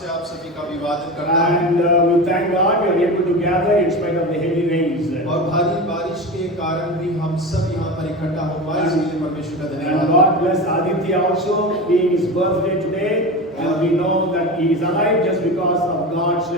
से आप सभी का अभिवादन करता हूं। And we thank God we are able to gather in spite of the heavy rains. और भारी बारिश के कारण भी हम सब यहाँ पर इकट्ठा हो पाए, इसलिए परमेश्वर का And धन्यवाद। God bless Aditya also, being his birthday today, and we know that he is alive just because of God's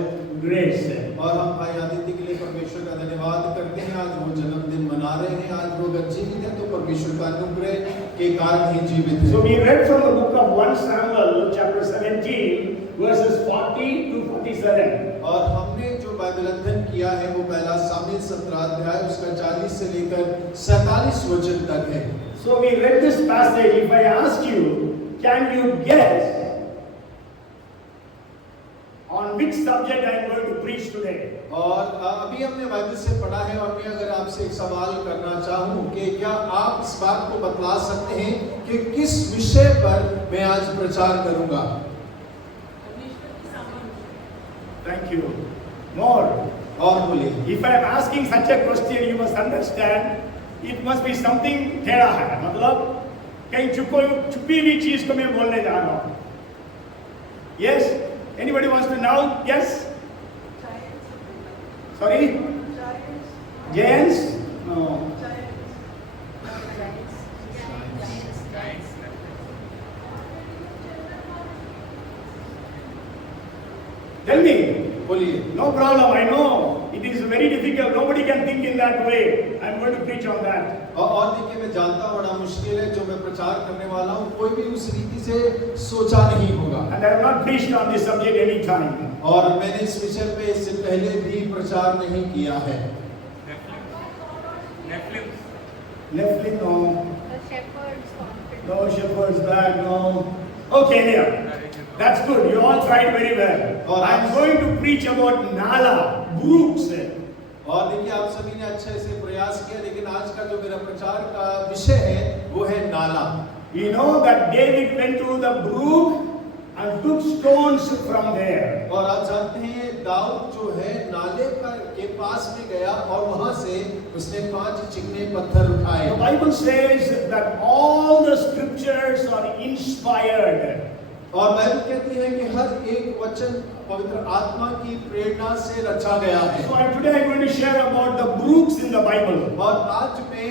grace. और हम भाई आदित्य के लिए परमेश्वर का धन्यवाद करते हैं। आज वो जन्मदिन मना रहे हैं, आज वो अगर जीवित है तो परमेश्वर का अनुग्रह के कारण ही जीवित है। So we read from the book of 1 Samuel chapter 17 verses 40 to 47. और हमने जो बाइबल अध्ययन किया है वो पहला सामुएल 17 अध्याय उसका 40 से लेकर 47 वचन तक है। So we read this passage. If I ask you, can you guess on which subject I am going to preach today? और अभी हमने बाइबल से पढ़ा है और मैं अगर आपसे एक सवाल करना चाहूं कि क्या आप इस बात को बतला सकते हैं कि किस विषय पर मैं आज प्रचार करूंगा? Thank you. More. और बोलिए। If I am asking such a question, you must understand, it must be something टेढ़ा है। मतलब कहीं छुपी हुई चीज को मैं बोलने जा रहा हूँ। Yes? Anybody wants to know? Yes? Sorry? Giants? No. Tell me. बोलिए। No problem, I know. It is very difficult. Nobody can think in that way. I am going to preach on that. और देखिए मैं जानता हूँ बड़ा मुश्किल है जो मैं प्रचार करने वाला हूँ, कोई भी उस रीति से सोचा नहीं होगा। And I have not preached on this subject any time. और मैंने इस विषय पे इससे पहले भी प्रचार नहीं किया है। Nephilim, no. The shepherd's confidence. No shepherd's bag, no. Okay, here. That's good. You all tried very well. I am going to preach about Nala, brooks. और देखिए आप सभी ने अच्छे से प्रयास किया, लेकिन आज का जो मेरा प्रचार का विषय है वो है नाला। We know that David went to the brook and took stones from there. और आप जानते हैं दाऊद जो है नाले के पास में गया और वहां से उसने 5 चिकने पत्थर उठाए। The Bible says that all the scriptures are inspired. और बाइबल कहती है कि हर एक वचन पवित्र आत्मा की प्रेरणा से रचा गया है। So today I am going to share about the brooks in the Bible. और आज मैं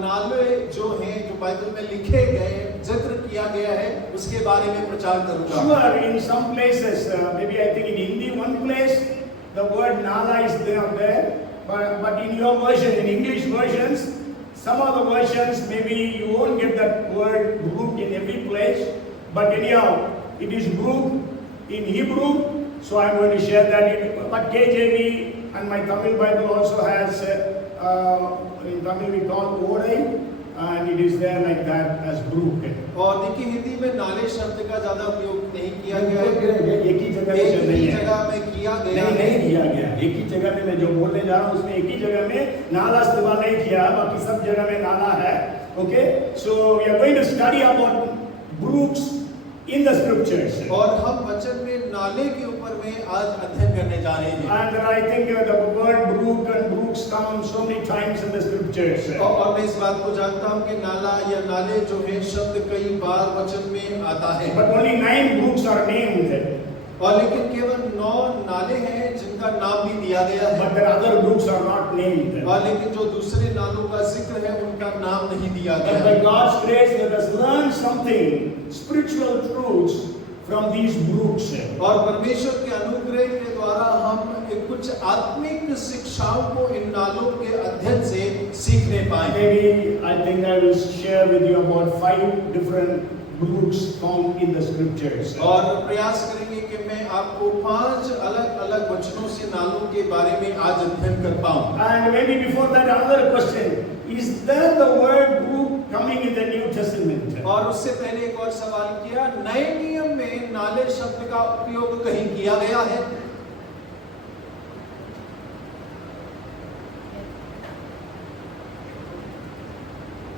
नाले जो हैं जो बाइबल में लिखे गए जिक्र किया गया है उसके बारे में प्रचार करूंगा। Sure, in some places, maybe I think in Hindi, one place the word Nala is there, but in your version, in English versions, some of the versions maybe you won't get that word brook in every place, but anyhow, it is brook in Hebrew, so I am going to share that. But KJV and my Tamil Bible also has, in Tamil we call Odai, and it is there like that as brook. और देखिए हिंदी में नाले शब्द का ज्यादा उपयोग नहीं किया गया है। एक ही जगह में किया गया नहीं किया गया। एक ही जगह में मैं जो बोलने जा रहा हूँ उसमें एक ही जगह में नाला इस्तेमाल नहीं किया, बाकी सब जगह में नाला है। Okay, so we are going to study about brooks in the scriptures. और हम वचन में नाले के ऊपर में आज अध्ययन करने जा रहे हैं। And I think the word brook and brooks come so many times in the scriptures. और मैं इस बात को जानता हूँ कि नाला या नाले जो है शब्द कई बार वचन में आता है। But only 9 brooks are named. और लेकिन केवल 9 नाले हैं जिनका नाम भी दिया गया है। But the other brooks are not named. और लेकिन जो दूसरे नालों का जिक्र है उनका नाम नहीं दिया गया But by God's grace, let us learn something, spiritual truths from these brooks. और परमेश्वर के अनुग्रह के द्वारा हम कुछ आत्मिक शिक्षाओं को इन नालों के अध्ययन से सीखने पाएंगे। Maybe I think I will share with you about 5 different brooks found in the scriptures. और प्रयास करेंगे कि मैं आपको 5 अलग-अलग वचनों से नालों के बारे में आज अध्ययन कर पाऊं। And maybe before that another question, is there the word brook coming in the New Testament? और उससे पहले एक और सवाल किया, नए नियम में नाले शब्द का उपयोग कहीं किया गया है?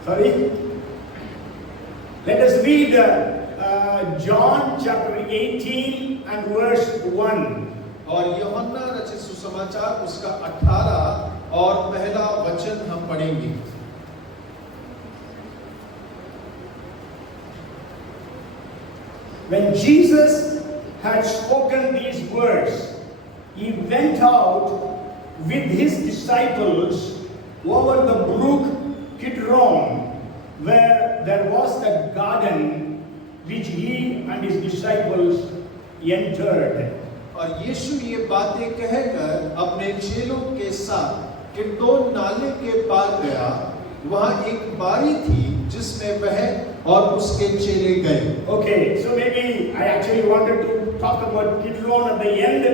Sorry? Let us read John chapter 18 and verse 1. और यूहन्ना रचित सुसमाचार उसका 18 और पहला वचन हम पढ़ेंगे। When Jesus had spoken these words, he went out with his disciples over the brook Kidron, where there was a garden which he and his disciples entered. और यीशु ये बातें कहकर अपने चेलों के साथ किद्रोन नाले के पार गया। वहाँ एक बारी थी जिसमें वह और उसके चेले गए। Okay, so maybe I actually wanted to talk about Kidron at the end,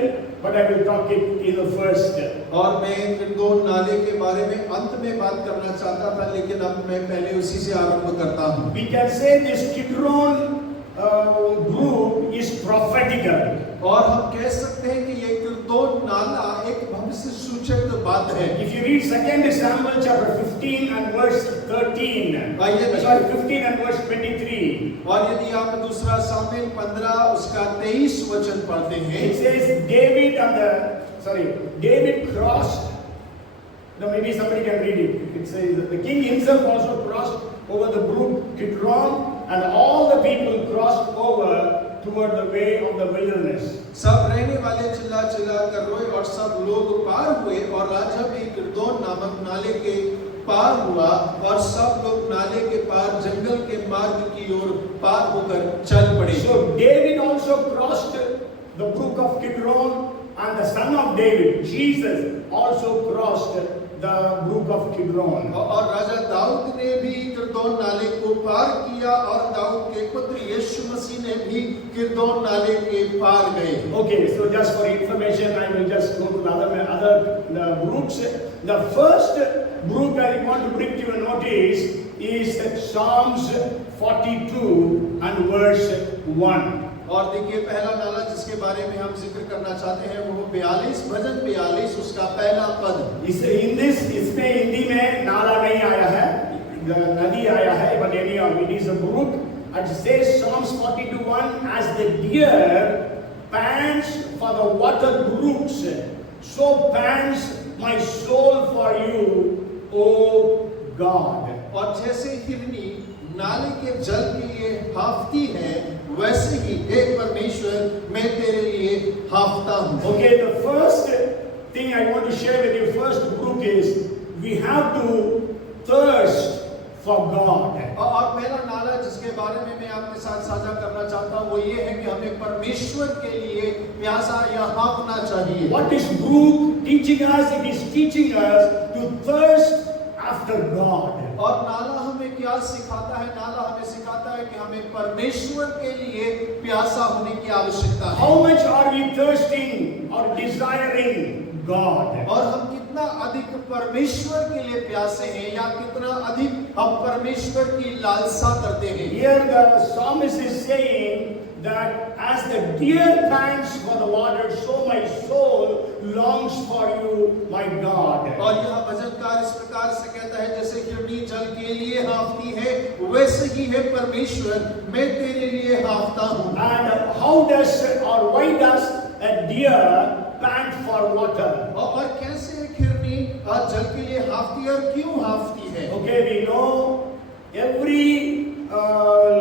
but I will talk it in the first. और मैं किद्रोन नाले के बारे में अंत में बात करना चाहता था, लेकिन अब मैं पहले उसी से आरंभ करता हूँ। We can say this Kidron group is prophetical. और हम कह सकते हैं कि ये किद्रोन नाला एक भविष्य सूचक बात है। If you read 2 Samuel chapter 15 and verse 13, sorry, 15 and verse 23. और यदि आप दूसरा सामुएल 15 उसका 23 वचन पढ़ते हैं, It says David crossed. No, maybe somebody can read it. It says that the king himself also crossed over the brook Kidron, and all the people crossed over toward the way of the wilderness. सब रहने वाले चिल्ला चिल्ला कर रोए और सब लोग पार हुए, और राजा भी किद्रोन नामक नाले के पार हुआ, और सब लोग नाले के पार जंगल के मार्ग की ओर पार होकर चल पड़े। So David also crossed the brook of Kidron, and the son of David, Jesus, also crossed the brook of Kidron. और राजा दाऊद ने भी किद्रोन नाले को पार किया, और दाऊद के पुत्र यीशु मसीह ने भी किद्रोन नाले के पार गए। Okay, so just for information, I will just go to the other brooks. The first brook I want to bring to your notice is Psalms 42 and verse 1. और देखिए पहला नाला जिसके बारे में हम जिक्र करना चाहते हैं वो 42 भजन 42 उसका पहला पद। इसमें हिंदी में नाला नहीं आया है, नदी आया है, but anyhow it is a brook. It says Psalms 42:1, as the deer pants for the water brooks, so pants my soul for you, O God. और जैसे हिरनी नाले के जल के लिए हाफती है, वैसे ही हे परमेश्वर मैं तेरे लिए हाफता हूँ। Okay, the first thing I want to share with you, first brook is we have to thirst for God. और पहला नाला जिसके बारे में मैं आपके साथ साझा करना चाहता हूँ वो ये है कि हमें परमेश्वर के लिए प्यासा या हाँफना चाहिए। What is brook teaching us? It is teaching us to thirst after God. और नाला हमें क्या सिखाता है? नाला हमें सिखाता है कि हमें परमेश्वर के लिए प्यासा होने की आवश्यकता है। How much are we thirsting or desiring God? और हम कितना अधिक परमेश्वर के लिए प्यासे हैं या कितना अधिक हम परमेश्वर की लालसा करते हैं। Here the psalmist is saying that as the deer pants for the water, so my soul longs for you, my God. और यह भजनकार इस प्रकार से कहता है, जैसे हिरनी जल के लिए हाँफती है, वैसे ही है परमेश्वर मैं तेरे लिए हाँफता हूँ। And how does or why does a deer pant for water? और कैसे एक हिरनी जल के लिए हाँफती है और क्यों हाँफती है? Okay, we know every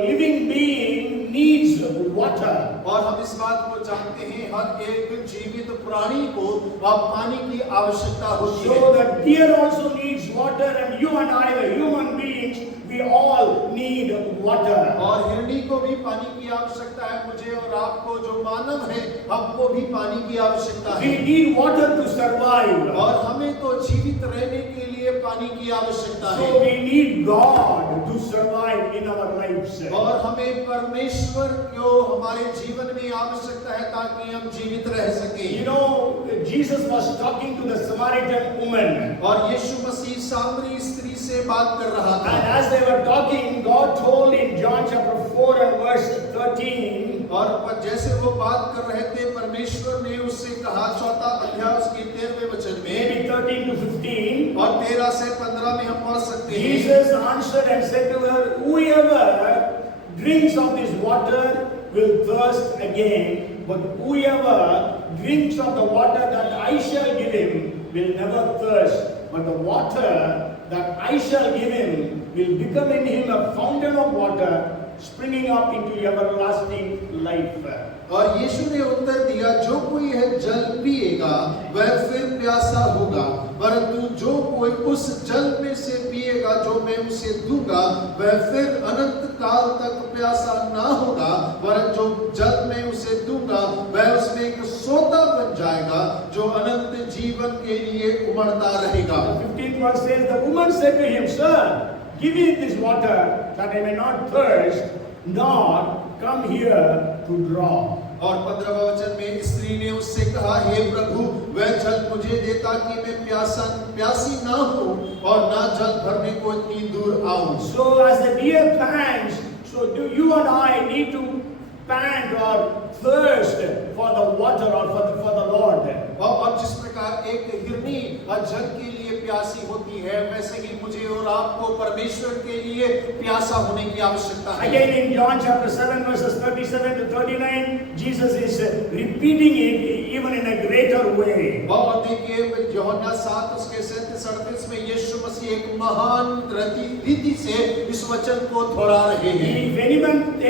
living being needs water. और हम इस बात को जानते हैं हर एक जीवित प्राणी को पानी की आवश्यकता होती है। So the deer also needs water, and you and I, the human beings, we all need water. और हिरनी को भी पानी की आवश्यकता है, मुझे और आपको जो मानव है हमको भी पानी की आवश्यकता है। We need water to survive. और हमें तो जीवित रहने के लिए पानी की आवश्यकता है। So we need God to survive in our lives. और हमें परमेश्वर को हमारे जीवन में आवश्यकता है ताकि हम जीवित रह सके। You know, Jesus was talking to the Samaritan woman. और यीशु मसीह सामरी स्त्री से बात कर रहा था। And as they were talking, God told in John chapter 4 and verse 13. और जैसे वो बात कर रहे थे परमेश्वर ने उससे कहा, चौथा अध्याय उसके 13वें वचन में, Maybe 13 to 15. और 13 से 15 में हम पढ़ सकते हैं। Jesus answered and said to her, whoever drinks of this water will thirst again, but whoever drinks of the water that I shall give him will never thirst, but the water that I shall give him will become in him a fountain of water springing up into everlasting life. और यीशु ने उत्तर दिया, जो कोई यह जल पिएगा वह फिर प्यासा होगा, परंतु जो कोई उस जल में से पिएगा जो मैं उसे दूंगा वह फिर अनंत काल तक प्यासा ना होगा, वरन जो जल मैं उसे दूंगा वह उसमें एक सोता बन जाएगा जो अनंत जीवन के लिए उमड़ता रहेगा। 15th verse says, the woman said to him, Sir, give me this water that I may not thirst, nor come here to draw. और 15वां वचन में स्त्री ने उससे कहा, हे प्रभु, वह जल मुझे दे ताकि मैं प्यासी ना हूं और ना जल भरने को इतनी दूर आऊं। So as the deer pants, so do you and I need to pant or thirst for the water or for the Lord. और जिस प्रकार एक हिरनी जल के लिए प्यासी होती है, वैसे ही मुझे और आपको परमेश्वर के लिए प्यासा होने की आवश्यकता है। Again in John chapter 7 verses 37 to 39, Jesus is repeating it even in a greater way. और देखिए यूहन्ना 7 उसके 37-38 में यीशु मसीह एक महान रीति से इस वचन को दोहरा रहे हैं। If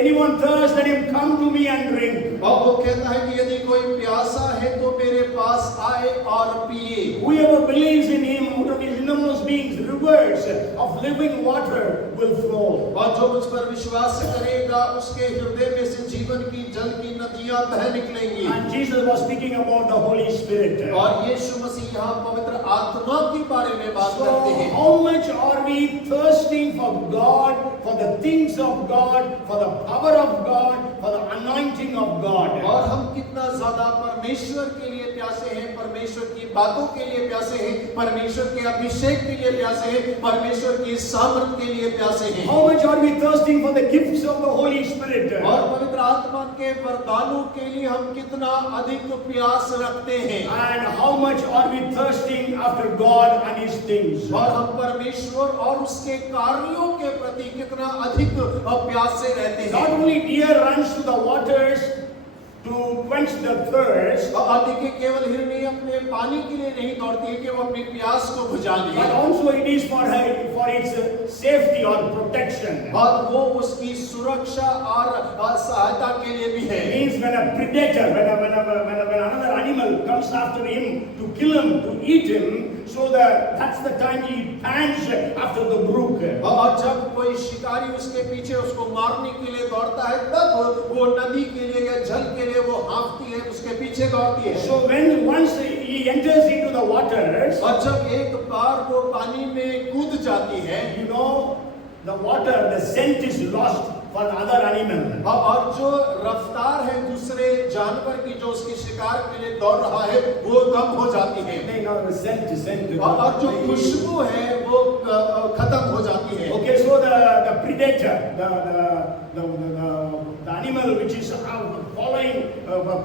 anyone thirsts, let him come to me and drink. और वो कहता है कि यदि कोई प्यासा है तो मेरे पास आए और पिए। Whoever believes in him, out of his innermost beings, rivers of living water will flow. और जो मुझ पर विश्वास करेगा उसके हृदय में से जीवन की जल की नदियां बह निकलेंगी। And Jesus was speaking about the Holy Spirit. और यीशु मसीह यहाँ पवित्र आत्मा के बारे में बात So करते हैं। how much are we thirsting for God, for the things of God, for the power of God, for the anointing of God? और हम कितना ज्यादा परमेश्वर के लिए प्यासे हैं, परमेश्वर की बातों के लिए प्यासे हैं, परमेश्वर के अभिषेक के लिए प्यासे हैं, परमेश्वर की सामर्थ के लिए प्यासे हैं। How much are we thirsting for the gifts of the Holy Spirit? और पवित्र आत्मा के वरदानों के लिए हम कितना अधिक प्यास रखते हैं। And how much are we thirsting after God and His things? और हम परमेश्वर और उसके कार्यों के प्रति कितना अधिक प्यासे रहते हैं। Not only deer runs to the waters to quench the thirst, और देखिए केवल हिरनी अपने पानी के लिए नहीं दौड़ती है कि वो अपनी प्यास को बुझा ले, but also it is for its safety or protection. और वो उसकी सुरक्षा और सहायता के लिए भी है। Means when a predator, when another animal comes after him to kill him, to eat him, so that's the time he pants after the brook. और जब कोई शिकारी उसके पीछे उसको मारने के लिए दौड़ता है, तब वो नदी के लिए या जल के लिए वो हाँफती है, उसके पीछे दौड़ती है। So when once he enters into the waters, और जब एक बार वो पानी में कूद जाती है, you know, the water, the scent is lost for the other animal. और जो रफ्तार है दूसरे जानवर की जो उसके शिकार के लिए दौड़ रहा है, वो कम हो जाती है। नहीं, no, the scent. और जो खुशबू है वो खत्म हो जाती है। Okay, so the predator, the animal which is following,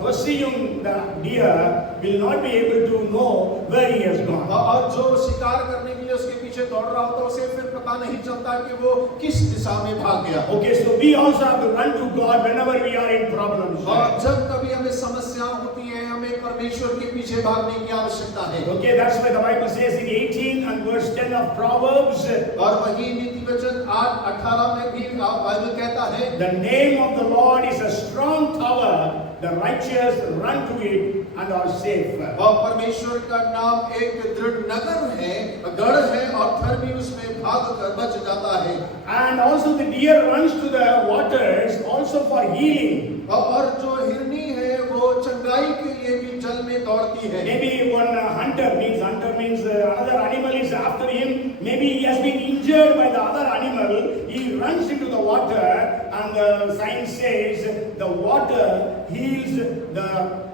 pursuing the deer will not be able to know where he has gone. और जो शिकार करने के लिए उसके पीछे दौड़ रहा होता है, उसे फिर पता नहीं चलता कि वो किस दिशा में भाग गया। Okay, so we also have to run to God whenever we are in problems. और जब कभी हमें समस्या होती है, हमें परमेश्वर के पीछे भागने की आवश्यकता है। Okay, that's why the Bible says in 18 and verse 10 of Proverbs, और वही नीति वचन 8:18 में भी बाइबल कहता है, the name of the Lord is a strong tower, the righteous run to it and are safe. और परमेश्वर का नाम एक दृढ़ नगर है, गढ़ है, और धर्मी उसमें भाग कर बच जाता है। And also the deer runs to the waters also for healing. और जो हिरनी है वो चंगाई के लिए भी जल में दौड़ती है। Maybe one hunter means another animal is after him. Maybe he has been injured by the other animal. He runs into the water, and the science says the water heals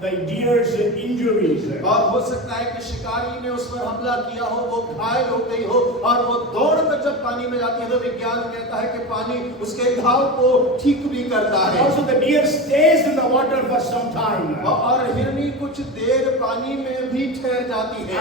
the deer's injuries. और हो सकता है कि शिकारी ने उस पर हमला किया हो, वो घायल हो गई हो, और वो दौड़कर जब पानी में जाती है तो विज्ञान कहता है कि पानी उसके घाव को ठीक भी करता है। Also the deer stays in the water for some time. और हिरनी कुछ देर पानी में भी ठहर जाती है।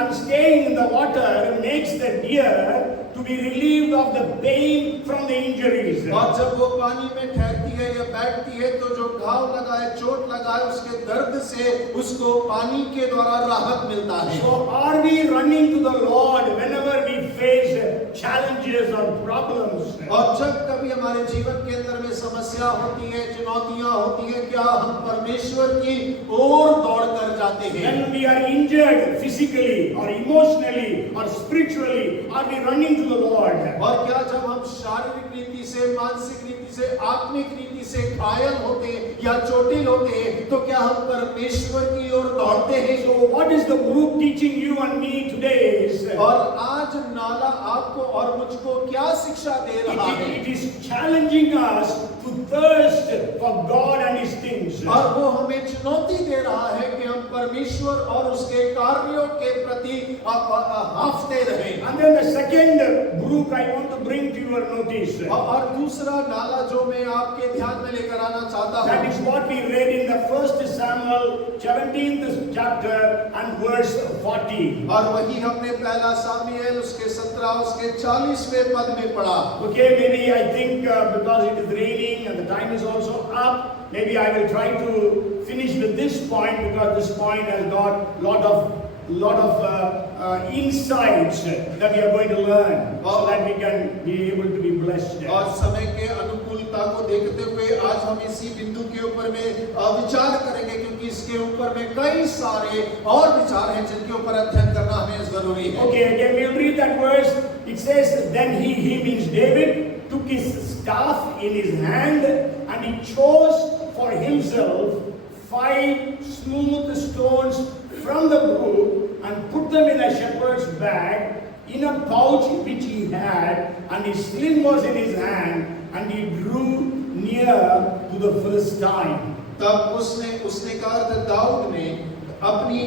And staying in the water makes the deer to be relieved of the pain from the injuries. और जब वो पानी में ठहरती है या बैठती है तो जो घाव लगा है, चोट लगा है, उसके दर्द से उसको पानी के द्वारा राहत मिलता है। So are we running to the Lord whenever we face challenges or problems, और जब कभी हमारे जीवन के अंदर में समस्या होती है, चुनौतियां होती है, क्या हम परमेश्वर की ओर दौड़ कर जाते हैं? when we are injured physically or emotionally or spiritually, are we running to the Lord? और क्या जब हम शारीरिक रीति से, मानसिक रीति से, आत्मिक रीति से घायल होते हैं या चोटिल होते हैं, तो क्या हम परमेश्वर की ओर दौड़ते हैं? So what is the brook teaching you and me today is, और आज नाला आपको और मुझको क्या शिक्षा दे रहा है? it is challenging us to thirst for God and His things. और वो हमें चुनौती दे रहा है कि हम परमेश्वर और उसके कार्यों के प्रति हाफते रहें। And then the second brook I want to bring to your notice, और दूसरा नाला जो मैं आपके ध्यान में लेकर आना चाहता that हूँ, is what we read in the 1 Samuel 17th chapter and verse 40. और वही हमने पहला सामुएल उसके 17 उसके 40वें पद में पढ़ा। Okay, maybe I think because it is raining and the time is also up, maybe I will try to finish with this point because this point has got lot of insights that we are going to learn so that we can be able to be blessed. और समय के अनुकूलता को देखते हुए आज हम इसी बिंदु के ऊपर में विचार करेंगे, क्योंकि इसके ऊपर में कई सारे और विचार हैं जिनके ऊपर अध्ययन करना हमें जरूरी है। Okay, again we'll read that verse. It says, then he means David, took his staff in his hand and he chose for himself 5 smooth stones from the brook and put them in a shepherd's bag in a pouch which he had, and his sling was in his hand, and he drew near to the Philistine. तब उसने कहा, दाऊद ने अपनी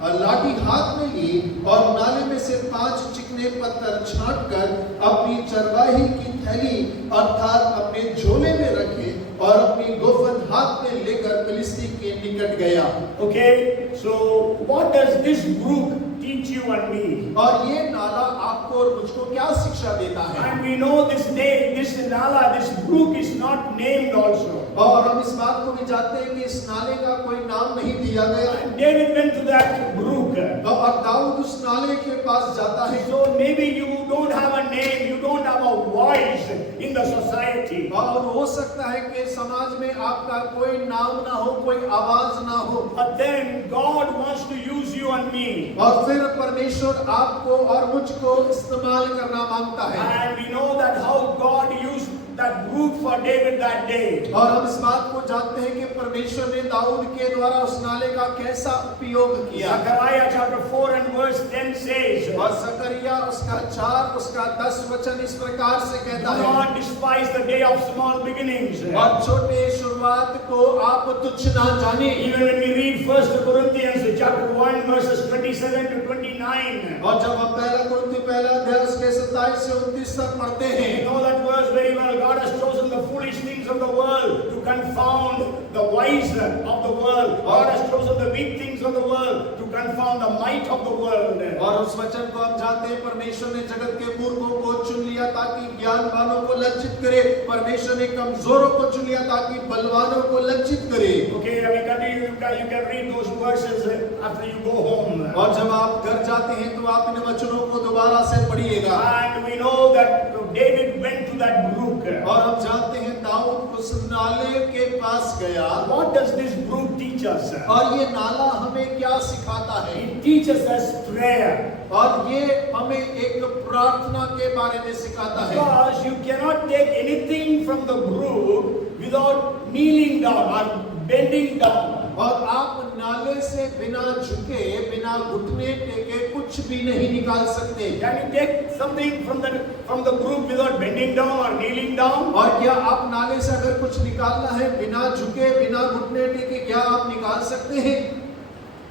लाठी हाथ में ली और नाले में से 5 चिकने पत्थर छांटकर अपनी चरवाही की थैली अर्थात अपने झोले में रखे और अपनी गोफन हाथ में लेकर फिलिस्ती के निकट गया। Okay, so what does this brook teach you and me? और ये नाला आपको और मुझको क्या शिक्षा देता है? And we know this name, this nala, this brook is not named also. और हम इस बात को भी जानते हैं कि इस नाले का कोई नाम नहीं दिया गया। David went to that brook. और दाऊद उस नाले के पास जाता है। So maybe you don't have a name, you don't have a voice in the society. और हो सकता है कि समाज में आपका कोई नाम ना हो, कोई आवाज ना हो। But then God wants to use you and me. और फिर परमेश्वर आपको और मुझको इस्तेमाल करना मांगता है। And we know that how God used that brook for David that day. और हम इस बात को जानते हैं कि परमेश्वर ने दाऊद के द्वारा उस नाले का कैसा उपयोग किया। Zechariah chapter 4 and verse 10 says, और जकरिया उसका 4 उसका 10 वचन इस प्रकार से कहता do है, not despise the day of small beginnings. और छोटे शुरुआत को आप तुच्छ ना जाने। Even when we read 1 Corinthians chapter 1 verses 27 to 29, और जब हम पहला कुरिन्थी पहला अध्याय उसके 27 से 29 तक पढ़ते हैं, you know that verse very well. God has chosen the foolish things of the world to confound the wise of the world. God has chosen the weak things of the world to confound the might of the world. और उस वचन को हम जानते हैं, परमेश्वर ने जगत के मूर्खों को चुन लिया ताकि ज्ञानवानों को लज्जित करे। परमेश्वर ने कमजोरों को चुन लिया ताकि बलवानों को लज्जित करे। Okay, we continue. You can read those verses after you go home. और जब आप घर जाते हैं तो आप इन वचनों को दोबारा से पढ़िएगा। And we know that David went to that brook. और हम जानते हैं दाऊद उस नाले के पास गया। What does this brook teach us? और ये नाला हमें क्या सिखाता है? It teaches us prayer. और ये हमें एक प्रार्थना के बारे में सिखाता है। Because you cannot take anything from the brook without kneeling down or bending down. और आप नाले से बिना झुके, बिना घुटने टेके कुछ भी नहीं निकाल सकते। Can you take something from the brook without bending down or kneeling down? और क्या आप नाले से अगर कुछ निकालना है बिना झुके, बिना घुटने टेके, क्या आप निकाल सकते हैं?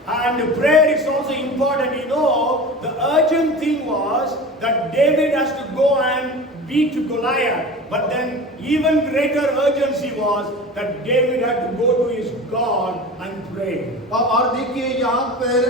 And prayer is also important. You know, the urgent thing was that David has to go and beat Goliath. But then even greater urgency was that David had to go to his God and pray. और देखिए यहाँ पर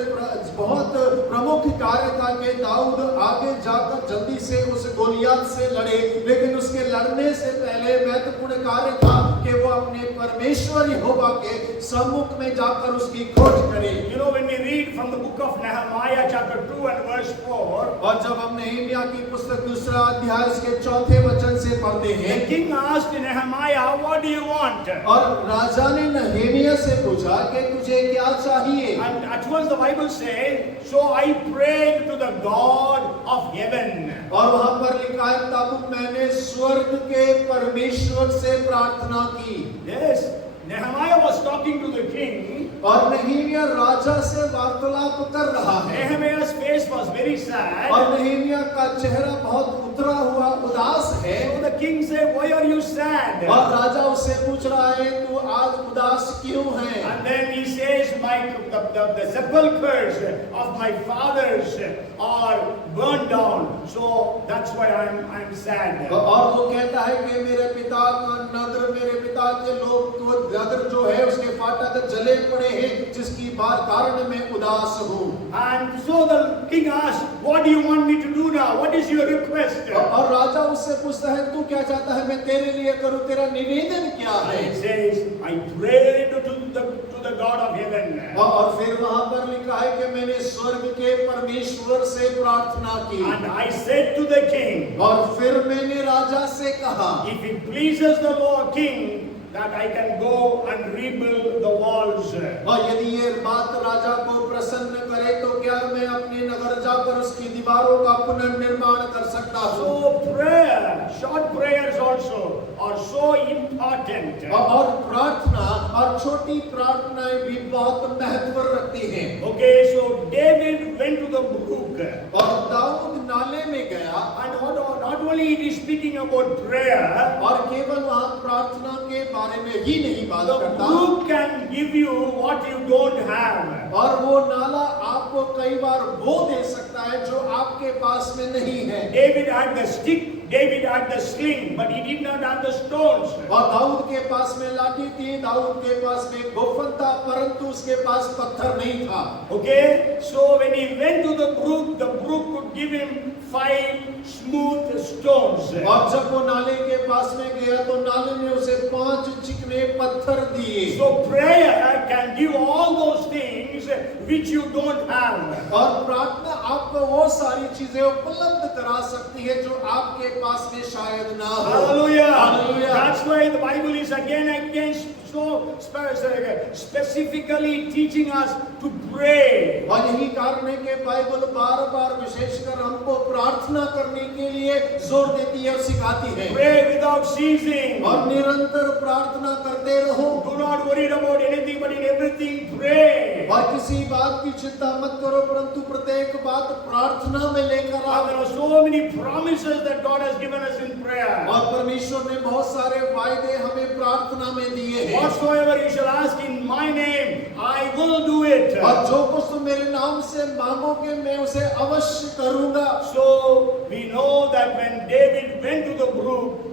बहुत प्रमुख कार्य था कि दाऊद आगे जाकर जल्दी से उस गोलियत से लड़े, लेकिन उसके लड़ने से पहले महत्वपूर्ण कार्य था कि वो अपने परमेश्वर यहोवा के सम्मुख में जाकर उसकी खोज करे। You know, when we read from the book of Nehemiah chapter 2 and verse 4, और जब हम नehemiah की पुस्तक दूसरा अध्याय उसके चौथे वचन से पढ़ते the हैं, king asked Nehemiah, what do you want? और राजा ने नehemiah से पूछा कि तुझे क्या चाहिए? And at once the Bible says, so I prayed to the God of heaven. और वहां पर लिखा है तब मैंने स्वर्ग के परमेश्वर से प्रार्थना की। Yes, Nehemiah was talking to the king. और नehemiah राजा से वार्तालाप कर रहा है। Nehemiah's face was very sad. और नehemiah का चेहरा बहुत उतरा हुआ उदास है। So the king said, why are you sad? और राजा उससे पूछ रहा है तू आज उदास क्यों है? And then he says, the sepulchres of my fathers are burned down. So that's why I'm sad. और वो कहता है कि मेरे पिता का नगर, मेरे पिता के लोग को नगर जो है उसके फाटक जले पड़े हैं, जिसकी बात कारण मैं उदास हूँ। And so the king asked, what do you want me to do now? What is your request? और राजा उससे पूछता है तू क्या चाहता है मैं तेरे लिए करूं, तेरा निवेदन क्या है? He says, I prayed to the God of heaven. और फिर वहां पर लिखा है कि मैंने स्वर्ग के परमेश्वर से प्रार्थना की। And I said to the king, और फिर मैंने राजा से कहा, if it pleases the Lord king, that I can go and rebuild the walls. और यदि ये बात राजा को प्रसन्न करे तो क्या मैं अपने नगर जाकर उसकी दीवारों का पुनर्निर्माण कर सकता हूँ? So prayer, short prayers also are so important. और प्रार्थना और छोटी प्रार्थनाएं भी बहुत महत्व रखती हैं। Okay, so David went to the brook. और दाऊद नाले में गया, And not only it is speaking about prayer, और केवल वहाँ प्रार्थना के बारे में ही नहीं बात the करता, brook can give you what you don't have. और वो नाला आपको कई बार वो दे सकता है जो आपके पास में नहीं है। David had the stick, David had the sling, but he did not have the stones. और दाऊद के पास में लाठी थी, दाऊद के पास में गोफन था, परंतु उसके पास पत्थर नहीं था। Okay, so when he went to the brook could give him 5 smooth stones. और जब वो नाले के पास में गया तो नाले ने उसे 5 चिकने पत्थर दिए। So prayer can give all those things which you don't have. और प्रार्थना आपको वो सारी चीजें उपलब्ध करा सकती है जो आपके पास में शायद ना हो। Hallelujah. Hallelujah. That's why the Bible is again and again so specifically teaching us to pray. और यही कारण है कि बाइबल बार-बार विशेषकर हमको प्रार्थना करने के लिए जोर देती है और सिखाती है। Pray without ceasing. और निरंतर प्रार्थना करते रहो। Do not worry about anything, but in everything pray. और किसी बात की चिंता मत करो, परंतु प्रत्येक बात प्रार्थना में लेकर आओ। There are so many promises that God has given us in prayer. और परमेश्वर ने बहुत सारे वायदे हमें प्रार्थना में दिए हैं। Whatsoever you shall ask in my name, I will do it. और जो कुछ तुम मेरे नाम से मांगोगे मैं उसे अवश्य करूंगा। So we know that when David went to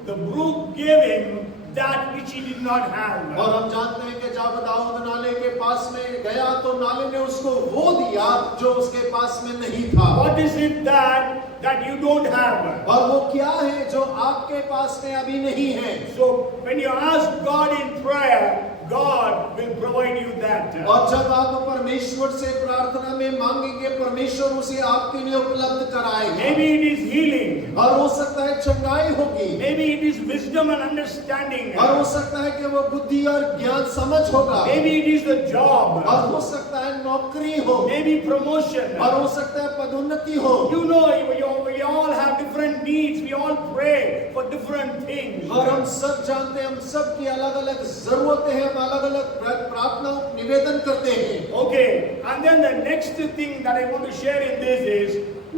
the brook gave him that which he did not have. और हम जानते हैं कि जब दाऊद नाले के पास में गया तो नाले ने उसको वो दिया जो उसके पास में नहीं था। What is it that you don't have? और वो क्या है जो आपके पास में अभी नहीं है? So when you ask God in prayer, God will provide you that. और जब आप परमेश्वर से प्रार्थना में मांगेंगे परमेश्वर उसे आपके लिए उपलब्ध कराएगा। Maybe it is healing. और हो सकता है चंगाई होगी। Maybe it is wisdom and understanding. और हो सकता है कि वो बुद्धि और ज्ञान समझ होगा। Maybe it is the job. और हो सकता है नौकरी हो। Maybe promotion. और हो सकता है पदोन्नति हो। You know, we all have different needs. We all pray for different things. और हम सब जानते हैं हम सब की अलग-अलग जरूरतें हैं, हम अलग-अलग प्रार्थना निवेदन करते हैं। Okay, and then the next thing that I want to share in this is,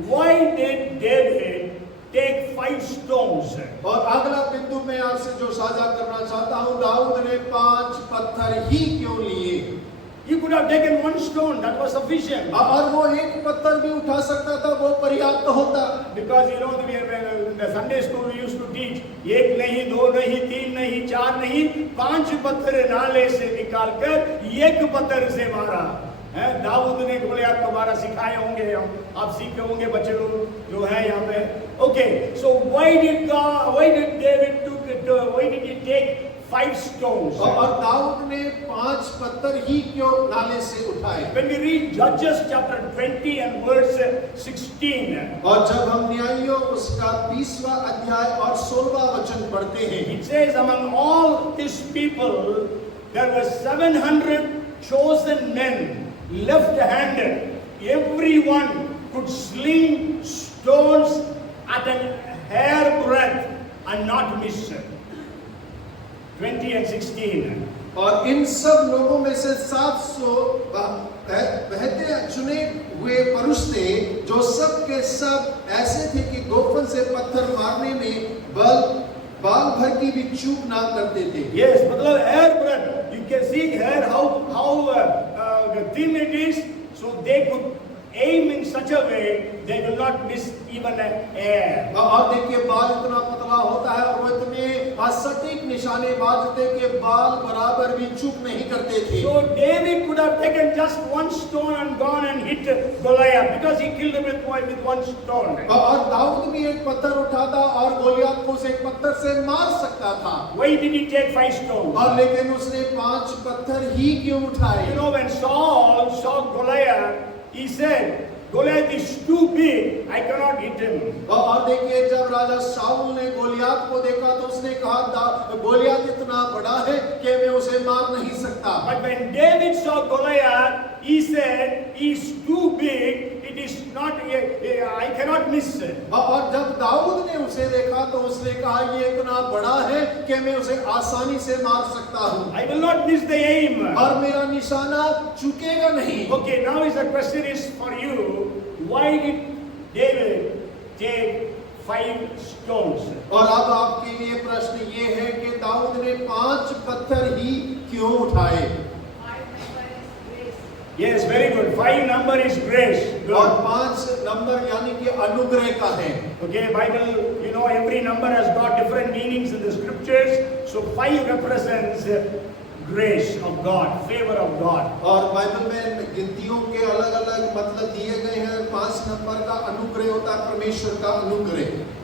why did David take 5 stones? और अगला बिंदु मैं आपसे जो साझा करना चाहता हूँ, दाऊद ने 5 पत्थर ही क्यों लिए? He could have taken 1 stone, that was sufficient. और वो एक पत्थर भी उठा सकता था, वो पर्याप्त होता। Because you know, in the Sunday school we used to एक नहीं, दो नहीं, तीन नहीं, चार नहीं, 5 पत्थर नाले से निकालकर एक पत्थर से मारा। है दाऊद ने गोलियत को मारा, सिखाए होंगे, आप सीखे होंगे बच्चे लोग जो है यहाँ पे। Okay, so why did David why did he take 5 stones? और दाऊद ने 5 पत्थर ही क्यों नाले से उठाए? When we read Judges chapter 20 and verse 16, और जब हम न्यायियों उसका 20वां अध्याय और 16वां वचन पढ़ते हैं, it says among all these people there were 700 chosen men, left-handed. Everyone could sling stones at an hair breadth and not miss. 20 and 16. और इन सब लोगों में से 700 बहते चुने हुए पुरुष थे, जो सब के सब ऐसे थे कि गोफन से पत्थर मारने में बाल भर की भी चूक ना करते थे। Yes, मतलब hair breadth. You can see here how thin it is, so they could aim in such a way they will not miss even a hair. और देखिए बाल इतना पतला होता है और वो इतने सटीक निशाने बाजते कि बाल बराबर भी चूक नहीं करते थे। So David could have taken just 1 stone and gone and hit Goliath because he killed him with 1 stone. और दाऊद भी एक पत्थर उठाता और गोलियत को उस एक पत्थर से मार सकता था। Why did he take 5 stones? और लेकिन उसने 5 पत्थर ही क्यों उठाए? You know, when Saul saw Goliath, he said, Goliath is too big, I cannot hit him. और देखिए जब राजा शाऊल ने गोलियत को देखा तो उसने कहा गोलियत इतना बड़ा है कि मैं उसे मार नहीं सकता। But when David saw Goliath, he said, he is too big, it is not, I cannot miss it. और जब दाऊद ने उसे देखा तो उसने कहा ये इतना बड़ा है कि मैं उसे आसानी से मार सकता हूँ। I will not miss the aim. और मेरा निशाना चुकेगा नहीं। Okay, now is the question is for you. Why did David take 5 stones? और अब आपके लिए प्रश्न ये है कि दाऊद ने 5 पत्थर ही क्यों उठाए? Yes, very good. 5 number is grace. और Good. 5 नंबर यानी कि अनुग्रह का है। Okay, Bible, you know, every number has got different meanings in the scriptures. So 5 represents grace of God, favor of God. और बाइबल में गिनतियों के अलग-अलग मतलब दिए गए हैं। 5 नंबर का अनुग्रह होता है परमेश्वर का अनुग्रह।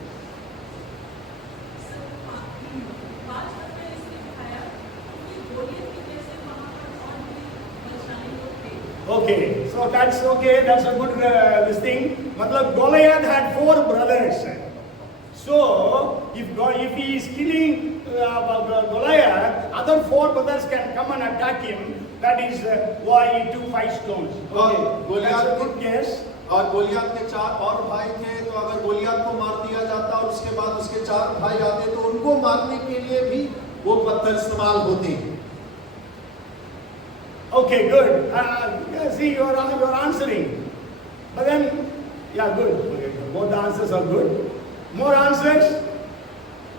Okay, so that's okay. That's a good this thing. मतलब Goliath had 4 brothers. So if he is killing Goliath, other 4 brothers can come and attack him. That is why he took 5 stones. Okay, that's a good guess. और गोलियत के 4 और भाई थे, तो अगर गोलियत को मार दिया जाता और उसके बाद उसके 4 भाई आते तो उनको मारने के लिए भी वो पत्थर इस्तेमाल होते। Okay, good. See, you're answering. But then, yeah, good. Okay, both the answers are good. More answers?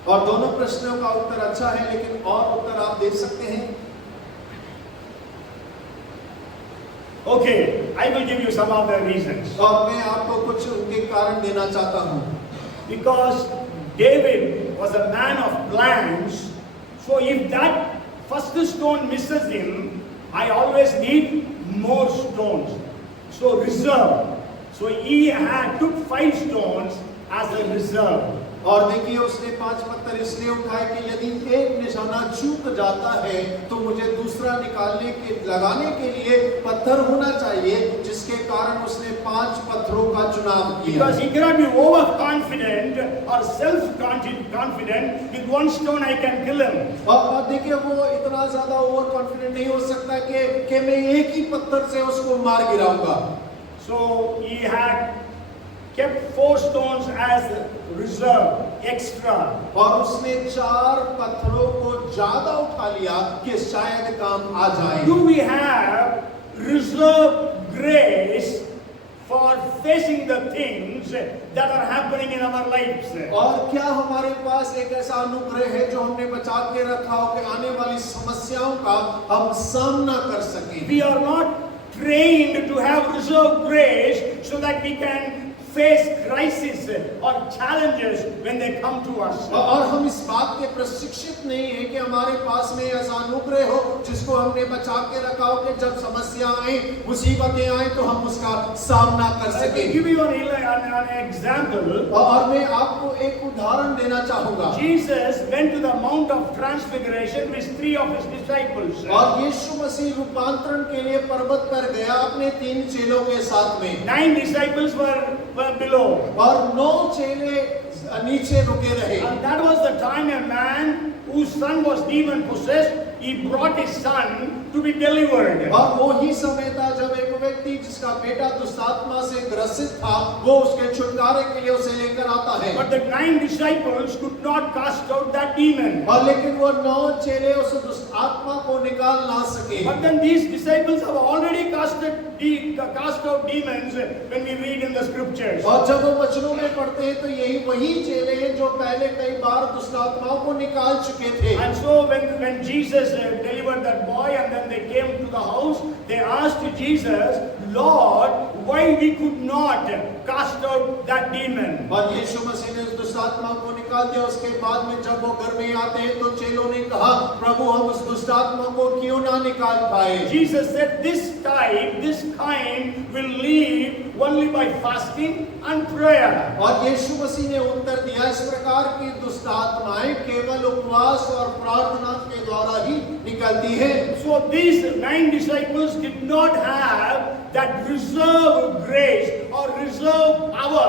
और दोनों प्रश्नों का उत्तर अच्छा है, लेकिन और उत्तर आप दे सकते हैं। Okay, I will give you some of the reasons. और मैं आपको कुछ उनके कारण देना चाहता हूँ। Because David was a man of plans, so if that first stone misses him, I always need more stones. So reserve. So he took 5 stones as a reserve. और देखिए उसने 5 पत्थर इसलिए उठाए कि यदि एक निशाना चूक जाता है तो मुझे दूसरा लगाने के लिए पत्थर होना चाहिए, जिसके कारण उसने 5 पत्थरों का चुनाव किया। Because he cannot be overconfident or self-confident. With 1 stone I can kill him. और देखिए वो इतना ज्यादा ओवर कॉन्फिडेंट नहीं हो सकता कि मैं एक ही पत्थर से उसको मार गिराऊंगा। So he had kept 4 stones as reserve, extra. और उसने 4 पत्थरों को ज्यादा उठा लिया कि शायद काम आ जाए। Do we have reserve grace for facing the things that are happening in our lives? और क्या हमारे पास एक ऐसा अनुग्रह है जो हमने बचा के रखा हो कि आने वाली समस्याओं का हम सामना कर सकें? We are not trained to have reserve grace so that we can face crisis or challenges when they come to us. और हम इस बात के प्रशिक्षित नहीं है कि हमारे पास में ऐसा अनुग्रह हो जिसको हमने बचा के रखा हो कि जब समस्या आए, मुसीबतें आए तो हम उसका सामना कर I सके। will give you an example. और मैं आपको एक उदाहरण देना चाहूंगा। Jesus went to the Mount of Transfiguration with 3 of his disciples. और यीशु मसीह रूपांतरण के लिए पर्वत पर गया अपने 3 चेलों के साथ में। 9 disciples were below. और 9 चेले नीचे रुके रहे। And that was the time a man whose son was demon possessed, he brought his son to be delivered. और वो ही समय था जब एक व्यक्ति जिसका बेटा दुष्टात्मा से ग्रसित था, वो उसके छुटकारे के लिए उसे लेकर आता है। But the 9 disciples could not cast out that demon. और लेकिन वो 9 चेले उस दुष्ट आत्मा को निकाल ना सके। But then these disciples have already cast out demons when we read in the scriptures. और जब वो वचनों में पढ़ते हैं तो यही वही चेले हैं जो पहले कई बार दुष्ट आत्माओं को निकाल चुके थे। And so when Jesus delivered that boy and then they came to the house, they asked Jesus, Lord, why we could not cast out that demon? और यीशु मसीह ने उस दुष्ट आत्मा को निकाल दिया। उसके बाद में जब वो घर में आते हैं तो चेलों ने कहा, प्रभु हम उस दुष्ट आत्मा को क्यों ना निकाल पाए? Jesus said, this kind will leave only by fasting and prayer. और यीशु मसीह ने उत्तर दिया, इस प्रकार की दुष्ट आत्माएं केवल उपवास और प्रार्थना के द्वारा ही निकलती है। So these 9 disciples did not have that reserve grace or reserve power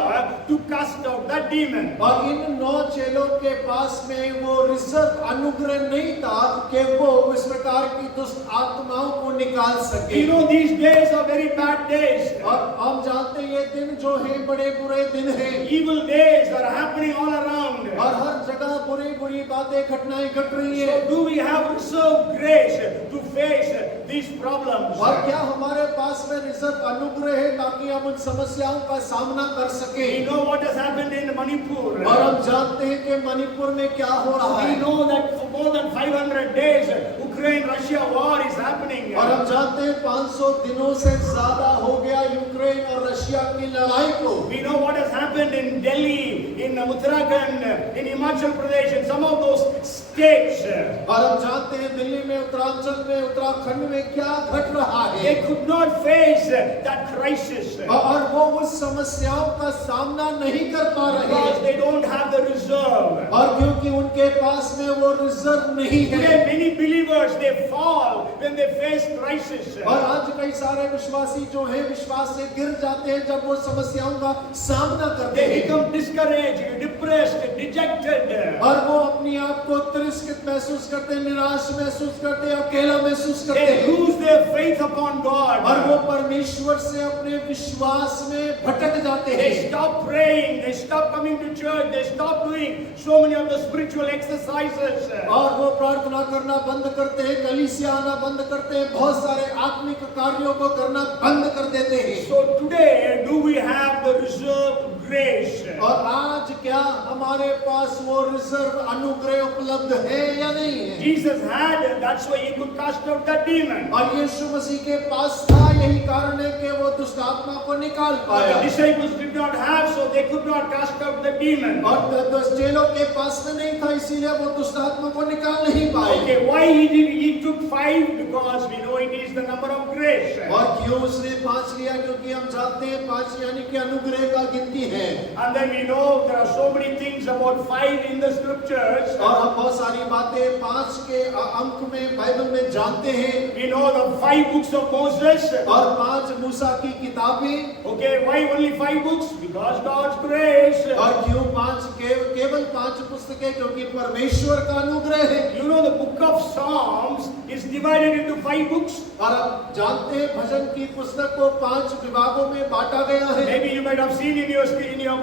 to cast out that demon. और इन 9 चेलों के पास में वो रिजर्व अनुग्रह नहीं था कि वो इस प्रकार की दुष्ट आत्माओं को निकाल सके। You know, these days are very bad days. और हम जानते हैं ये दिन जो है बड़े बुरे दिन हैं। Evil days are happening all around. और हर जगह बुरी बुरी बातें घटनाएं घट रही हैं। So do we have reserve grace to face these problems? और क्या हमारे पास में रिजर्व अनुग्रह है ताकि हम उन समस्याओं का सामना कर सके? We know what has happened in Manipur. और हम जानते हैं कि मणिपुर में क्या हो रहा We है। know that for more than 500 days, Ukraine-Russia war is happening. और हम जानते हैं 500 दिनों से ज्यादा हो गया यूक्रेन और रशिया की लड़ाई को। We know what has happened in Delhi, in Uttarakhand, in Himachal Pradesh, in some of those states. और हम जानते हैं दिल्ली में, उत्तरांचल में, उत्तराखंड में क्या घट रहा है। They could not face that crisis और वो उस समस्याओं का सामना नहीं कर पा रहे because they don't have the reserve. और क्योंकि उनके पास में वो रिजर्व नहीं Today, है। many believers they fall when they face crisis. और आज कई सारे विश्वासी जो हैं विश्वास से गिर जाते हैं जब वो समस्याओं का सामना करते They हैं become discouraged, depressed, dejected. और वो अपने आप को तिरस्कृत महसूस करते हैं, निराश महसूस करते हैं, अकेला महसूस करते They हैं lose their faith upon और वो God. परमेश्वर से अपने विश्वास में भटक जाते They हैं stop praying, they stop coming to church, they stop doing so many of the spiritual exercises. और वो प्रार्थना करना बंद करते हैं, कलीसिया आना बंद करते हैं, बहुत सारे आत्मिक कार्यों को करना बंद कर देते हैं। So today, do we have the reserve grace? और आज क्या हमारे पास वो रिजर्व अनुग्रह उपलब्ध है या नहीं है? Jesus had, that's why he could cast out that demon. और यीशु मसीह के पास था, यही कारण है कि वो दुष्ट आत्मा को निकाल But पाया। the disciples did not have, so they could not cast out the demon. और चेलों के पास में नहीं था, इसीलिए वो दुष्ट आत्मा को निकाल नहीं पाए। Okay, why he took 5? Because we know it is the number of grace. और क्यों उसने 5 लिया? क्योंकि हम जानते हैं 5 यानी कि अनुग्रह का गिनती है। And then we know there are so many things about 5 in the scriptures. और हम बहुत सारी बातें 5 के अंक में बाइबल में जानते हैं। We know the 5 books of Moses. और 5 मूसा की किताबें। Okay, why only 5 books? Because God's grace. और क्यों 5 केवल 5 पुस्तकें? क्योंकि परमेश्वर का अनुग्रह है। You know the book of Psalms is divided into 5 books. और आप जानते हैं भजन की पुस्तक को 5 विभागों में बांटा गया है। Maybe you might have seen in your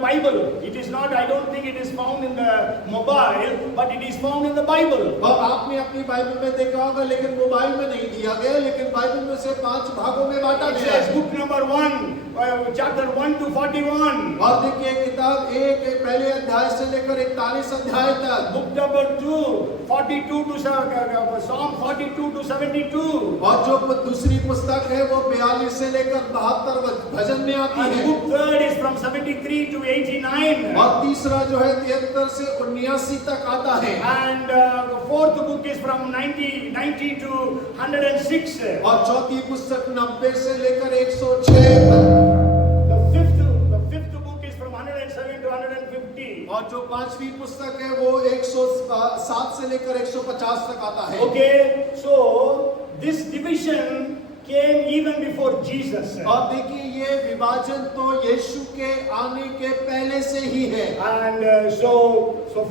Bible. It is not, I don't think it is found in the mobile, but it is found in the Bible. और आपने अपनी बाइबल में देखा होगा, लेकिन मोबाइल में नहीं दिया गया, लेकिन बाइबल में से 5 भागों में बांटा It गया says है। book number 1, chapter 1 to 41. और देखिए किताब 1 पहले अध्याय से लेकर 41 अध्याय तक, Book number 2, 42 to Psalm 42 to 72. और जो दूसरी पुस्तक है वो 42 से लेकर 72 भजन में आती And है। book third is from 73 to 89. और तीसरा जो है 73 से 79 तक आता है। And fourth book is from 90 to 106. और चौथी पुस्तक 90 से लेकर 106 The fifth book is from 107 to 150. और जो पांचवी पुस्तक है वो 107 से लेकर 150 तक आता है। Okay, so this division came even before Jesus. और देखिए ये विभाजन तो यीशु के आने के पहले से ही है। And so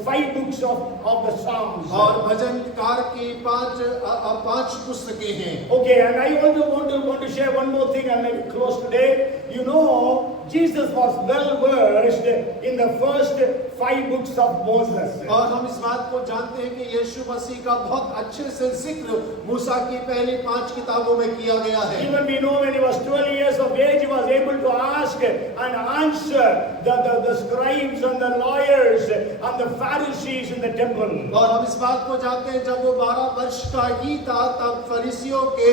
5 books of the Psalms. और भजनकार की पांच पुस्तकें हैं। Okay, and I also want to share one more thing and maybe close today. You know, Jesus was well versed in the first 5 books of Moses. और हम इस बात को जानते हैं कि यीशु मसीह का बहुत अच्छे से जिक्र मूसा की पहली 5 किताबों में किया गया है। Even we know when he was 12 years of age, he was able to ask and answer the scribes and the lawyers and the Pharisees in the temple. और हम इस बात को जानते हैं जब वो 12 वर्ष का ही था तब फरीसियों के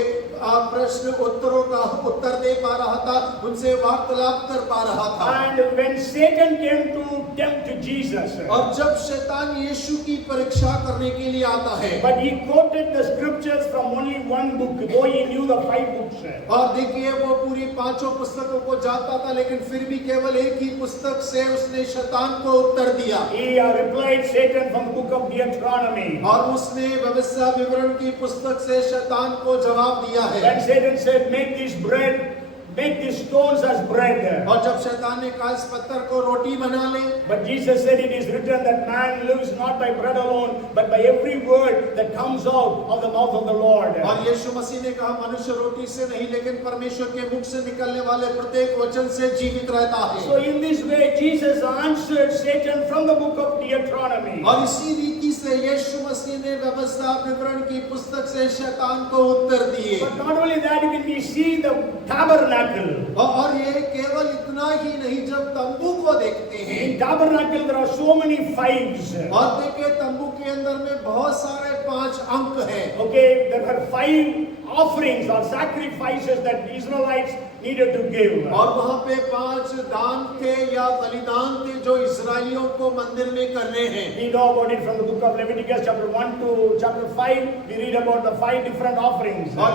प्रश्न उत्तरों का उत्तर दे पा रहा था, उनसे वार्तालाप कर पा रहा था। And when Satan came to tempt Jesus, और जब शैतान यीशु की परीक्षा करने के लिए आता है, but he quoted the scriptures from only one book, though he knew the 5 books. और देखिए वो पूरी 5 पुस्तकों को जानता था, लेकिन फिर भी केवल एक ही पुस्तक से उसने शैतान को उत्तर दिया। He replied Satan from the book of Deuteronomy. और उसने व्यवस्था विवरण की पुस्तक से शैतान को जवाब दिया है। When Satan said, make these stones as bread. और जब शैतान ने कहा इस पत्थर को रोटी बना ले, But Jesus said it is written that man lives not by bread alone, but by every word that comes out of the mouth of the Lord. और यीशु मसीह ने कहा मनुष्य रोटी से नहीं लेकिन परमेश्वर के मुख से निकलने वाले प्रत्येक वचन से जीवित रहता है। So in this way Jesus answered Satan from the book of Deuteronomy. और इसी रीति से यीशु मसीह ने व्यवस्था विवरण की पुस्तक से शैतान को उत्तर दिए। But not only that, when we see the tabernacle. और ये केवल इतना ही नहीं, जब तंबू को देखते हैं, In tabernacle there are so many 5s. और देखिए तंबू के अंदर में बहुत सारे 5 अंक हैं। Okay, there were 5 offerings or sacrifices that the Israelites needed to give. और वहाँ पे 5 दान थे या बलिदान थे जो इस्राएलियों को मंदिर में करने हैं। We know about it from the book of Leviticus chapter 1 to chapter 5. We read about the 5 different offerings or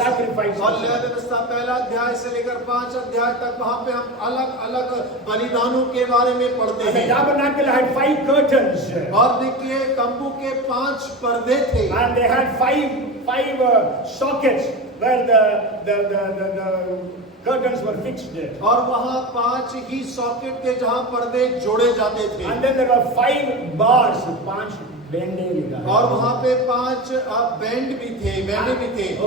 sacrifices. और न्याय व्यवस्था पहला अध्याय से लेकर 5 अध्याय तक वहाँ पे हम अलग-अलग बलिदानों के बारे में पढ़ते And the हैं। tabernacle had 5 curtains. और देखिए तंबू के 5 पर्दे थे। And they had five sockets where the curtains were fixed. और वहाँ 5 ही सॉकेट थे जहाँ पर्दे जोड़े जाते थे। And then there were 5 bars, 5 bende liga. और वहाँ पे 5 बैंड भी थे।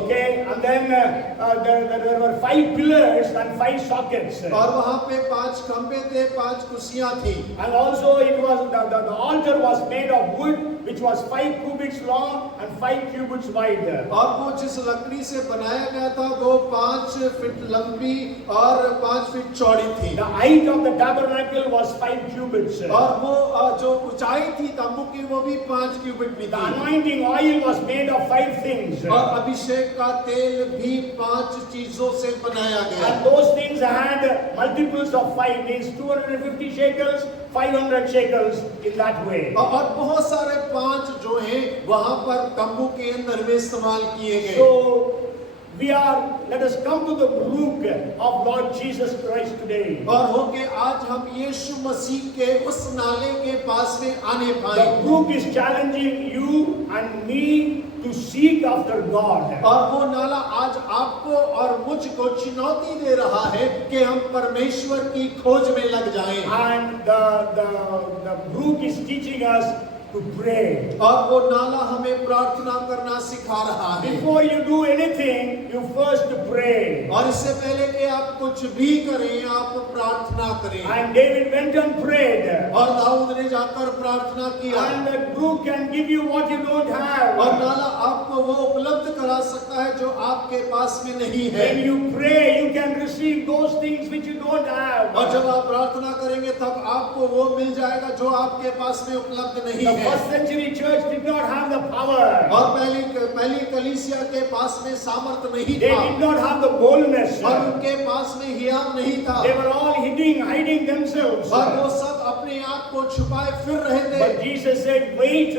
Okay, and then there were 5 pillars and 5 sockets. और वहाँ पे 5 खंबे थे, 5 कुर्सियाँ थी। And also it was the altar was made of wood which was 5 cubits long and 5 cubits wide. और वो जिस लकड़ी से बनाया गया था वो 5 फीट लंबी और 5 फीट चौड़ी थी। The height of the tabernacle was 5 cubits. और वो जो ऊंचाई थी तंबू की वो भी 5 क्यूबिट भी The थी। anointing oil was made of 5 things. और अभिषेक का तेल भी 5 चीजों से बनाया गया। And those things had multiples of 5, means 250 shekels, 500 shekels in that way. और बहुत सारे 5 जो हैं वहां पर तंबू के अंदर में इस्तेमाल किए गए। So let us come to the brook of Lord Jesus Christ today. और हो के आज हम यीशु मसीह के उस नाले के पास में आने पाए। The brook is challenging you and me to seek after God. और वो नाला आज आपको और मुझको चुनौती दे रहा है कि हम परमेश्वर की खोज में लग जाएं। And the brook is teaching us to pray. और वो नाला हमें प्रार्थना करना सिखा रहा है। Before you do anything, you first pray. और इससे पहले कि आप कुछ भी करें, आप प्रार्थना करें। And David went and prayed. और दाऊद ने जाकर प्रार्थना किया। And the brook can give you what you don't have. और नाला आपको वो उपलब्ध करा सकता है जो आपके पास में नहीं है। When you pray, you can receive those things which you don't have. और जब आप प्रार्थना करेंगे तब आपको वो मिल जाएगा जो आपके पास में उपलब्ध नहीं The है। first century church did not have the power. और पहली कलीसिया के पास में सामर्थ नहीं They था did not have the boldness. और उनके पास में हियाव नहीं था They were all hiding themselves. और वो सब अपने आप को छुपाए फिर रहे थे। But Jesus said, wait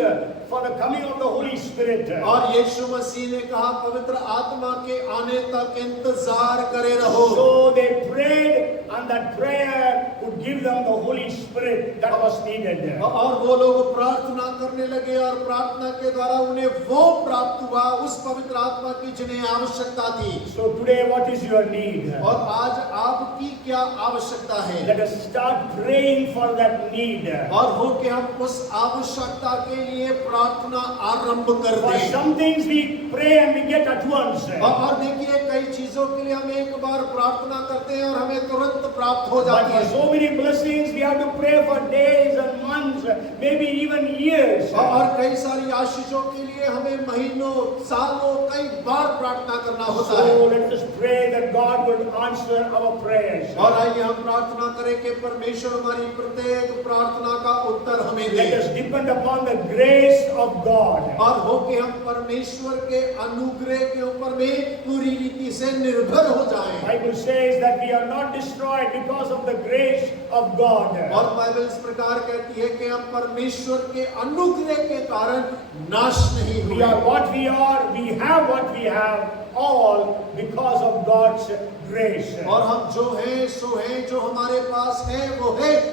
for the coming of the Holy Spirit. और यीशु मसीह ने कहा पवित्र आत्मा के आने तक इंतजार करे रहो। So they prayed, and that prayer would give them the Holy Spirit that was needed. और वो लोग प्रार्थना करने लगे और प्रार्थना के द्वारा उन्हें वो प्राप्त हुआ उस पवित्र आत्मा की जिन्हें आवश्यकता थी। So today, what is your need? और आज आपकी क्या आवश्यकता है? Let us start praying for that need. और हो कि हम उस आवश्यकता के लिए प्रार्थना आरंभ कर For दें। some things we pray and we get at once. और देखिए कई चीजों के लिए हम एक बार प्रार्थना करते हैं और हमें तुरंत प्राप्त हो But जाती for है। so many blessings, we have to pray for days and months, maybe even years. और कई सारी आशीषों के लिए हमें महीनों सालों कई बार प्रार्थना करना होता है। So let us pray that God would answer our prayers. और आइए हम प्रार्थना करें कि परमेश्वर हमारी प्रत्येक प्रार्थना का उत्तर हमें दे। Let us depend upon the grace of God. और हो कि हम परमेश्वर के अनुग्रह के ऊपर में पूरी रीति से निर्भर हो जाएं। Bible says that we are not destroyed because of the grace of God. और बाइबल इस प्रकार कहती है कि हम परमेश्वर के अनुग्रह के कारण नाश नहीं We हुए। are what we are, we have what we have, all because of God's grace. और हम जो हैं सो हैं, जो हमारे पास है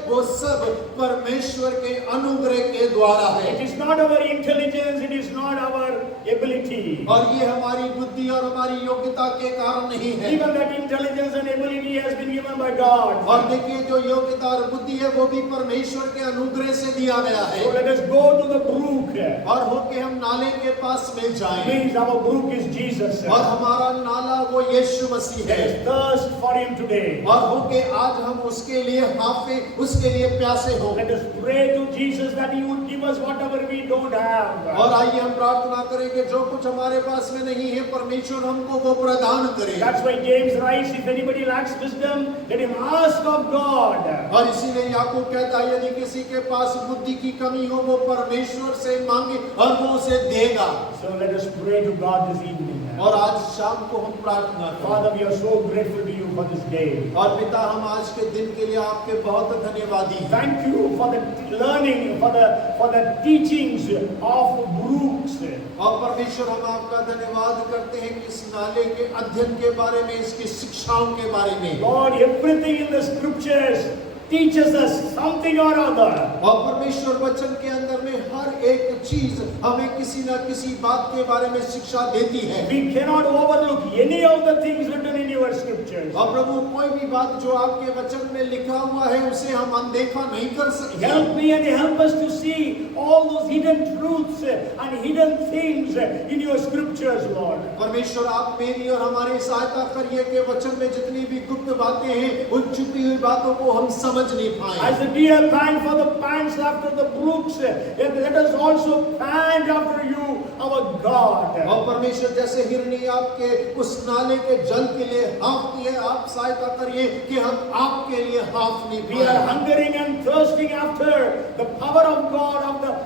वो सब परमेश्वर के अनुग्रह के द्वारा है। It is not our intelligence, it is not our ability. और ये हमारी बुद्धि और हमारी योग्यता के कारण नहीं है। Even that intelligence and ability has been given by God. और देखिए जो योग्यता और बुद्धि है वो भी परमेश्वर के अनुग्रह से दिया गया So है। let us go to the brook. और हो के हम नाले के पास में जाएं। Please, our brook is Jesus. और हमारा नाला वो यीशु मसीह Let है। us thirst for Him today. और हो के आज हम उसके लिए हाफे उसके लिए प्यासे हो। Let us pray to Jesus that He would give us whatever we don't have. और आइए हम प्रार्थना करें कि जो कुछ हमारे पास में नहीं है परमेश्वर हमको वो प्रदान करे। That's why James writes, if anybody lacks wisdom, let him ask of God. और इसीलिए याकूब कहता है यदि किसी के पास बुद्धि की कमी हो वो परमेश्वर से मांगे और वो उसे देगा। So let us pray to God this evening. और आज शाम को हम प्रार्थना करें। Father, we are so grateful to you for this day. और पिता हम आज के दिन के लिए आपके बहुत धन्यवादी हैं। Thank you for the learning, for the teachings of brooks. और परमेश्वर हम आपका धन्यवाद करते हैं कि इस नाले के अध्ययन के बारे में, इसकी शिक्षाओं के बारे में। Lord, everything in the scriptures teaches us something or other. और परमेश्वर वचन के अंदर में हर एक चीज हमें किसी न किसी बात के बारे में शिक्षा देती है। We cannot overlook any of the things written in your scriptures. और प्रभु कोई भी बात जो आपके वचन में लिखा हुआ है उसे हम अनदेखा नहीं कर सकते। Help me and help us to see all those hidden truths and hidden things in your scriptures, Lord. परमेश्वर आप मेरी और हमारी सहायता करिए कि वचन में जितनी भी गुप्त बातें हैं उन छुपी हुई बातों को हम समझ नहीं पाए। As the deer pant for the pants after the brooks, let us also pant after you, our God. और परमेश्वर जैसे हिरनी आपके उस नाले के जल के लिए हाँफती है, आप सहायता करिए कि हम आपके लिए हाँफने We are पाए। hungering and thirsting after the power of God,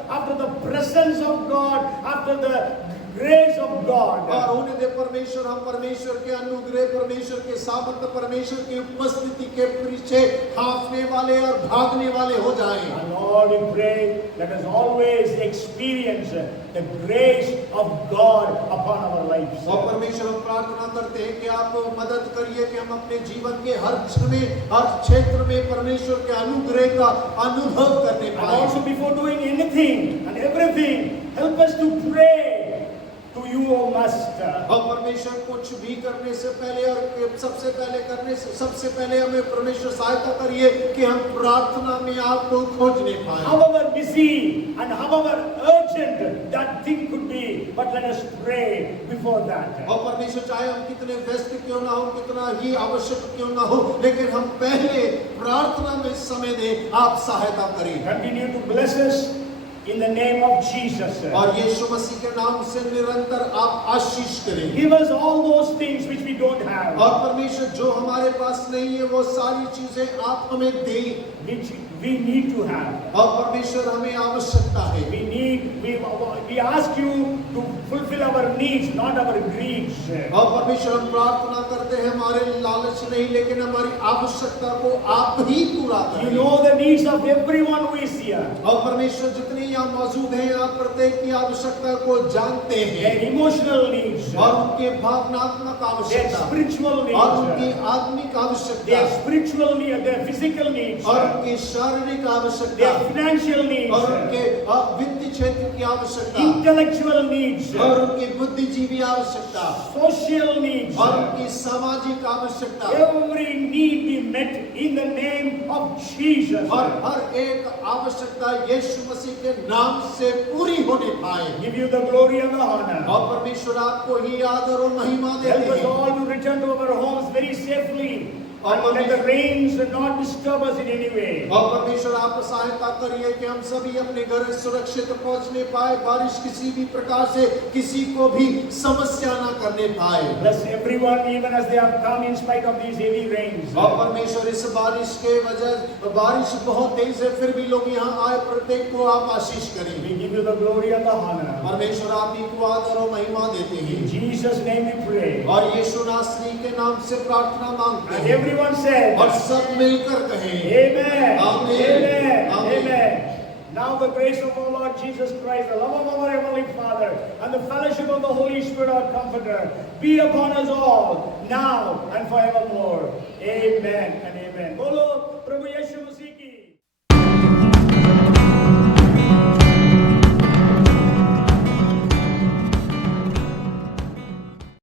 after the presence of God, after the grace of God. और होने दे परमेश्वर, हम परमेश्वर के अनुग्रह, परमेश्वर के सामर्थ्य, परमेश्वर की उपस्थिति के पीछे हाँफने वाले और भागने वाले हो जाएं। And Lord, we pray, let us always experience the grace of God upon our lives. और परमेश्वर हम प्रार्थना करते हैं कि आप मदद करिए कि हम अपने जीवन के हर क्षण में, हर क्षेत्र में परमेश्वर के अनुग्रह का अनुभव करने And पाए। also before doing anything and everything, help us to pray to you must. और परमेश्वर कुछ भी करने से पहले और सबसे पहले हमें परमेश्वर सहायता करिए कि हम प्रार्थना में आपको खोजने पाए। However busy and however urgent that thing could be, but let us pray before that. और परमेश्वर चाहे हम कितने व्यस्त क्यों ना हो, कितना ही आवश्यक क्यों ना हो, लेकिन हम पहले प्रार्थना में समय दें, आप सहायता करें। Continue to bless us in the name of Jesus. और यीशु मसीह के नाम से निरंतर आप आशीष करें। Give us all those things which we don't have, और परमेश्वर जो हमारे पास नहीं है वो सारी चीजें आप हमें दें, which we need to have. और परमेश्वर हमें आवश्यकता है। We ask you to fulfill our needs, not our greeds. और परमेश्वर हम प्रार्थना करते हैं हमारे लालच नहीं लेकिन हमारी आवश्यकता को आप ही पूरा You करें। know the needs of everyone who is here. और परमेश्वर जितने यहाँ मौजूद हैं आप प्रत्येक की आवश्यकता को जानते हैं, Their emotional needs, और उनके भावनात्मक their आवश्यकता spiritual और उनकी needs, आत्मिक आवश्यकता their spiritual needs, their physical needs, और उनकी शारीरिक आवश्यकता their financial needs, और उनके वित्तीय क्षेत्र की आवश्यकता intellectual needs, और उनकी बुद्धिजीवी आवश्यकता social needs. और उनकी सामाजिक आवश्यकता Every need be met in the name of Jesus. और हर एक आवश्यकता यीशु मसीह के नाम से पूरी होने पाए। Give you the glory and the honor. और परमेश्वर आपको ही आदर और महिमा Help देते us हैं। all to return to our homes very safely. और And let the rains not disturb us in any way. और परमेश्वर आप सहायता करिए कि हम सभी अपने घर सुरक्षित पहुंचने पाए, बारिश किसी भी प्रकार से किसी को भी समस्या ना करने पाए। Bless everyone even as they have come in spite of these heavy rains. और परमेश्वर इस बारिश के वजह बारिश बहुत तेज है फिर भी लोग यहाँ आए, प्रत्येक को आप आशीष करें। We give you the glory and the honor. परमेश्वर आप ही को आदर और महिमा देते हैं In Jesus' name we pray. और यीशु नासरी के नाम से प्रार्थना मांगते And हैं everyone said, और सब मिलकर कहें Amen. Amen. Amen. Amen. Amen. Now the grace of our Lord Jesus Christ, the love of our Heavenly Father, and the fellowship of the Holy Spirit, our Comforter, be upon us all, now and forevermore. Amen and amen.